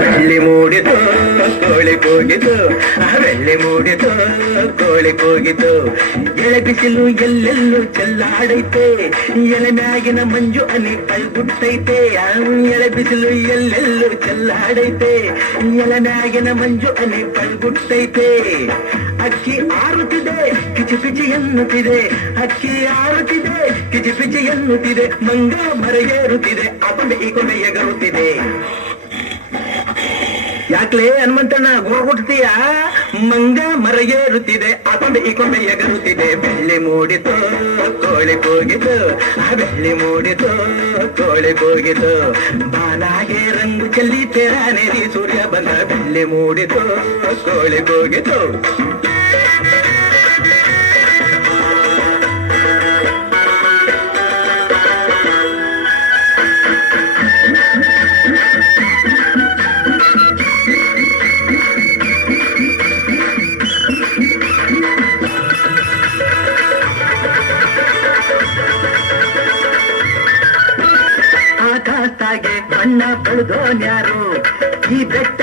ಬೆಳ್ಳಿ ಮೂಡಿತು ಕೋಳಿ ಕೂಗಿತು, ಬೆಳ್ಳಿ ಮೂಡಿತು ಕೋಳಿ ಕೂಗಿತು. ಎಳೆ ಬಿಸಿಲು ಎಲ್ಲೆಲ್ಲೂ ಚೆಲ್ಲಾಡೈತೆ, ಎಲೆ ಮ್ಯಾಗಿನ ಮಂಜು ಹನಿ ಕೈಗುಟ್ಟೈತೆ. ಎಳೆ ಬಿಸಿಲು ಎಲ್ಲೆಲ್ಲೂ ಚೆಲ್ಲಾಡೈತೆ, ಎಲೆ ಮ್ಯಾಗಿನ ಮಂಜು ಹನಿ ಕೈಗುಟ್ಟೈತೆ. ಅಕ್ಕಿ ಆರುತ್ತಿದೆ ಕಿಚಿ ಪಿಚಿ ಎನ್ನುತ್ತಿದೆ, ಅಕ್ಕಿ ಆರುತ್ತಿದೆ ಕಿಚಿ ಪಿಚಿ ಎನ್ನುತ್ತಿದೆ. ಮಂಗ ಮರೆಯೇರುತ್ತಿದೆ, ಅಕೊಂಡೆ ಈ ಕೊಂಡೆ ಎಗರುತ್ತಿದೆ. ಯಾಕ್ಲೇ ಹನುಮಂತಣ್ಣ ಹೋಗ್ಬಿಡ್ತೀಯ? ಮಂಗ ಮರೆಯೇರುತ್ತಿದೆ, ಅಕೊಂಡೆ ಈ ಕೊಂಡೆ ಎಗರುತ್ತಿದೆ. ಬೆಳ್ಳಿ ಮೂಡಿತು ಕೋಳಿ ಕೂಗಿತು, ಬೆಳ್ಳಿ ಮೂಡಿತು ಕೋಳಿ ಕೂಗಿತು. ಬಾಲಾಗೆ ರಂಗು ಚೆಲ್ಲಿ ತೆರಾನೇರಿ ಸೂರ್ಯ ಬಂದ, ಬೆಳ್ಳಿ ಮೂಡಿತು ಕೋಳಿ ಕೂಗಿತು. ಆಕಾಶಾಗೆ ಬಣ್ಣ ಬಳಿದೋನ್ಯಾರು ಈ ಬೆಟ್ಟ